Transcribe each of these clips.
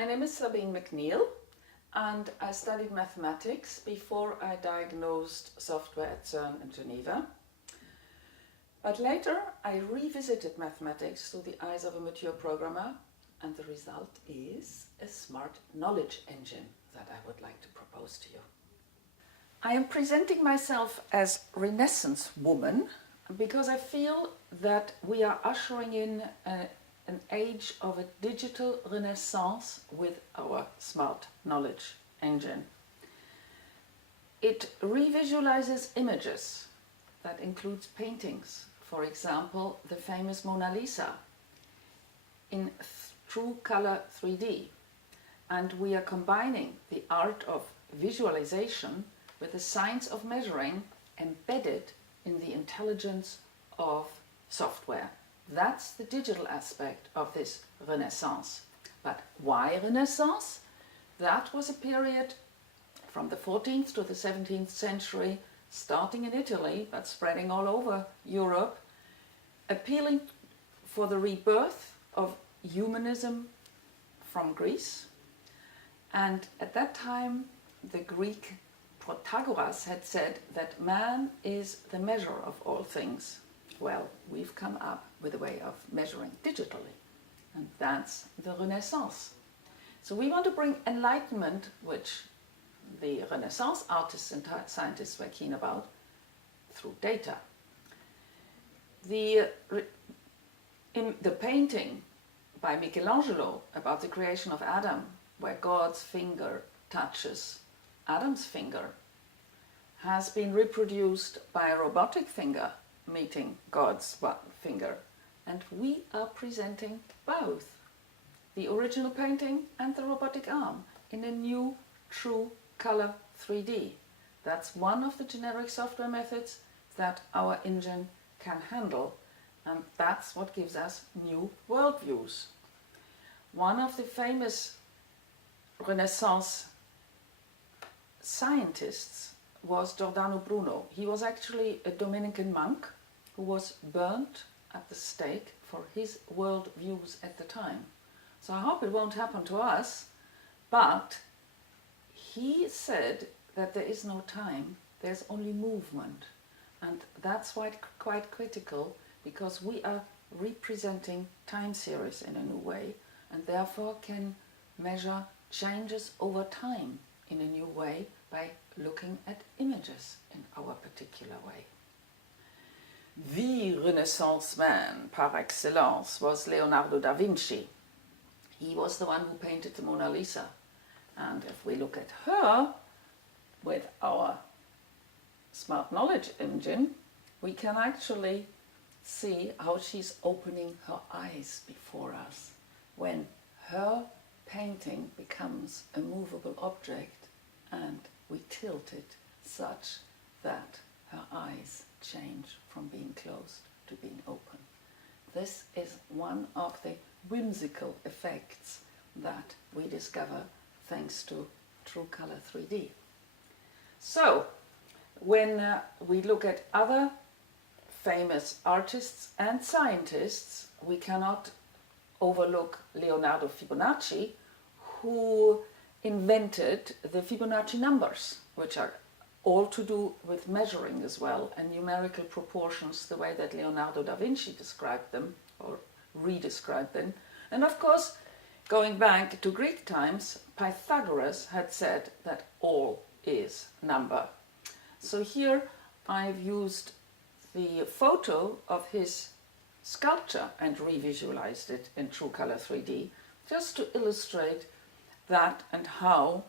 My name is Sabine3 and I studied mathematics before I diagnosed software at CERN in Geneva. But later I revisited mathematics through the eyes of a mature programmer, and the result is a smart knowledge engine that I would like to propose to you. I am presenting myself as Renaissance woman because I feel that we are ushering in an age of a digital renaissance with our smart knowledge engine. It revisualizes images. That includes paintings, for example, the famous Mona Lisa in true color 3D. And we are combining the art of visualization with the science of measuring embedded in the intelligence of software. That's the digital aspect of this Renaissance. But why Renaissance? That was a period from the 14th to the 17th century, starting in Italy, but spreading all over Europe, appealing for the rebirth of humanism from Greece. And at that time, the Greek Protagoras had said that man is the measure of all things. Well, we've come up with a way of measuring digitally, and that's the Renaissance. So we want to bring enlightenment, which the Renaissance artists and scientists were keen about, through data. The painting by Michelangelo about the creation of Adam, where God's finger touches Adam's finger, has been reproduced by a robotic finger meeting God's finger, and we are presenting both the original painting and the robotic arm in a new true color 3D. That's one of the generic software methods that our engine can handle, and that's what gives us new worldviews. One of the famous Renaissance scientists was Giordano Bruno. He was actually a Dominican monk who was burnt at the stake for his world views at the time. So I hope it won't happen to us, but he said that there is no time, there's only movement. And that's quite critical, because we are representing time series in a new way, and therefore can measure changes over time in a new way by looking at images in our particular way. The Renaissance man par excellence was Leonardo da Vinci. He was the one who painted the Mona Lisa. And if we look at her with our smart knowledge engine, we can actually see how she's opening her eyes before us when her painting becomes a movable object and we tilt it such that her eyes change from being closed to being open. This is one of the whimsical effects that we discover thanks to True Color 3D. So, when we look at other famous artists and scientists, we cannot overlook Leonardo Fibonacci, who invented the Fibonacci numbers, which are all to do with measuring as well, and numerical proportions, the way that Leonardo da Vinci described them, or redescribed them. And of course, going back to Greek times, Pythagoras had said that all is number. So here I've used the photo of his sculpture and revisualized it in True Color 3D, just to illustrate that and how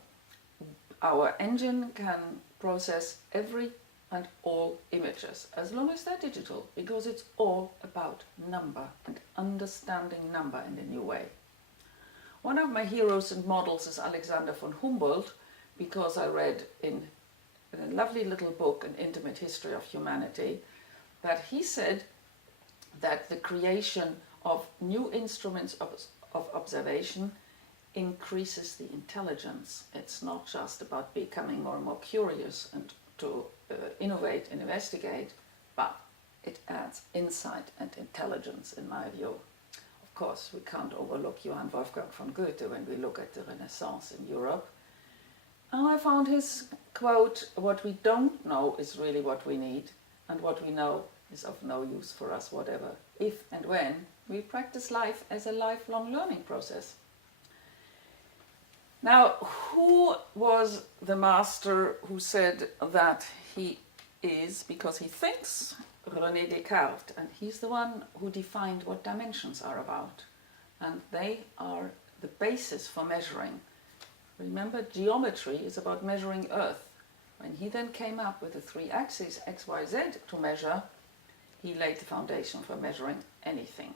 our engine can process every and all images, as long as they're digital, because it's all about number and understanding number in a new way. One of my heroes and models is Alexander von Humboldt, because I read in a lovely little book, An Intimate History of Humanity, that he said that the creation of new instruments of observation increases the intelligence. It's not just about becoming more and more curious and to innovate and investigate, but it adds insight and intelligence, in my view. Of of course, we can't overlook Johann Wolfgang von Goethe when we look at the Renaissance in Europe. And I found his quote, "What we don't know is really what we need, and what we know is of no use for us whatever, if and when we practice life as a lifelong learning process." Now, who was the master who said that he is because he thinks? René Descartes, and he's the one who defined what dimensions are about, and they are the basis for measuring. Remember, geometry is about measuring Earth. When he then came up with the 3 axes, x, y, z, to measure, he laid the foundation for measuring anything.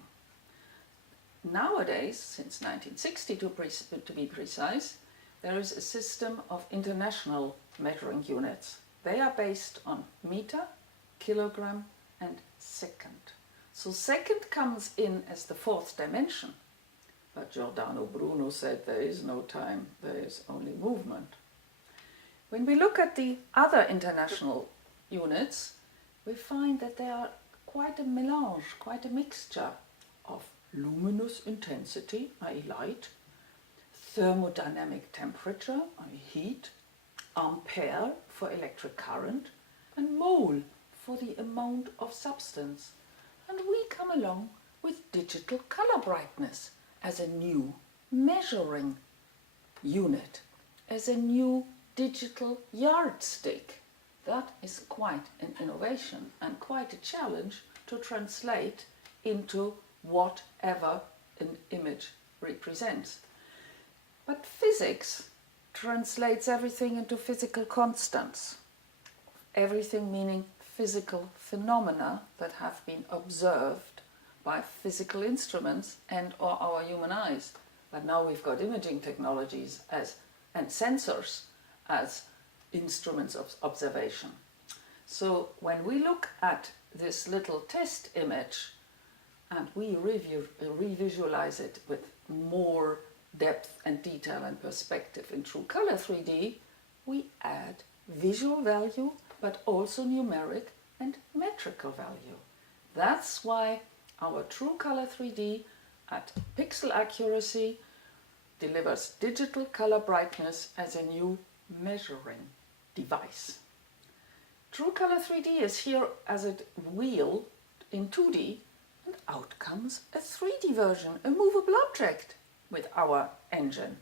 Nowadays, since 1960 to be precise, there is a system of international measuring units. They are based on meter, kilogram, and second. So second comes in as the 4th dimension, but Giordano Bruno said there is no time, there is only movement. When we look at the other international units, we find that they are quite a melange, quite a mixture of luminous intensity, i.e. light, thermodynamic temperature, i.e. heat, ampere for electric current, and mole for the amount of substance. And we come along with digital color brightness as a new measuring unit, as a new digital yardstick. That is quite an innovation and quite a challenge to translate into whatever an image represents. But physics translates everything into physical constants. Everything meaning physical phenomena that have been observed by physical instruments and or our human eyes. But now we've got imaging technologies and sensors as instruments of observation. So when we look at this little test image and we revisualize it with more depth and detail and perspective in True Color 3D, we add visual value but also numeric and metrical value. That's why our True Color 3D at pixel accuracy delivers digital color brightness as a new measuring device. True Color 3D is here as a wheel in 2D, and out comes a 3D version, a movable object with our engine.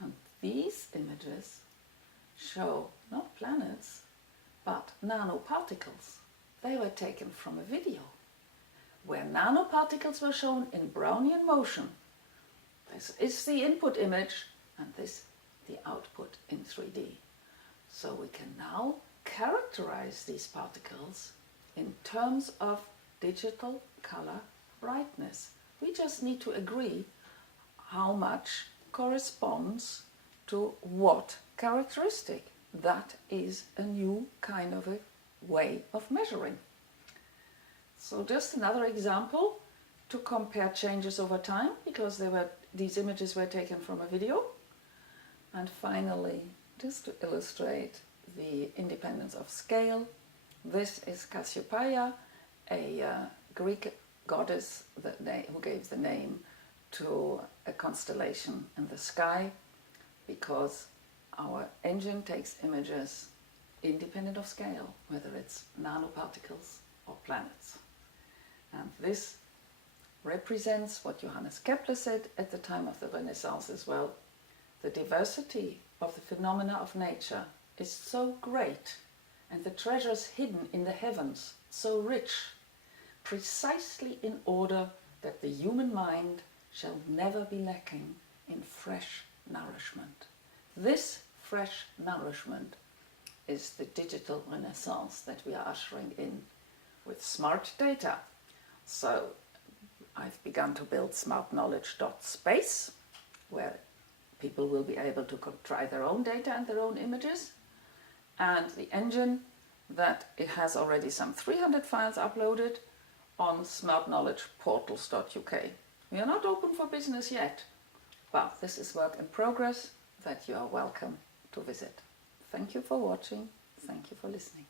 And these images show not planets, but nanoparticles. They were taken from a video, where nanoparticles were shown in Brownian motion. This is the input image, and this the output in 3D. So we can now characterize these particles in terms of digital color brightness. We just need to agree how much corresponds to what characteristic. That is a new kind of a way of measuring. So just another example to compare changes over time, because these images were taken from a video. And finally, just to illustrate the independence of scale, this is Cassiopeia, a Greek goddess who gave the name to a constellation in the sky, because our engine takes images independent of scale, whether it's nanoparticles or planets. And this represents what Johannes Kepler said at the time of the Renaissance as well. The diversity of the phenomena of nature is so great, and the treasures hidden in the heavens so rich, precisely in order that the human mind shall never be lacking in fresh nourishment. This fresh nourishment is the digital renaissance that we are ushering in with smart data. So I've begun to build smartknowledge.space, where people will be able to try their own data and their own images. And the engine that it has already some 300 files uploaded on smartknowledgeportals.uk. We are not open for business yet, but this is work in progress that you are welcome to visit. Thank you for watching. Thank you for listening.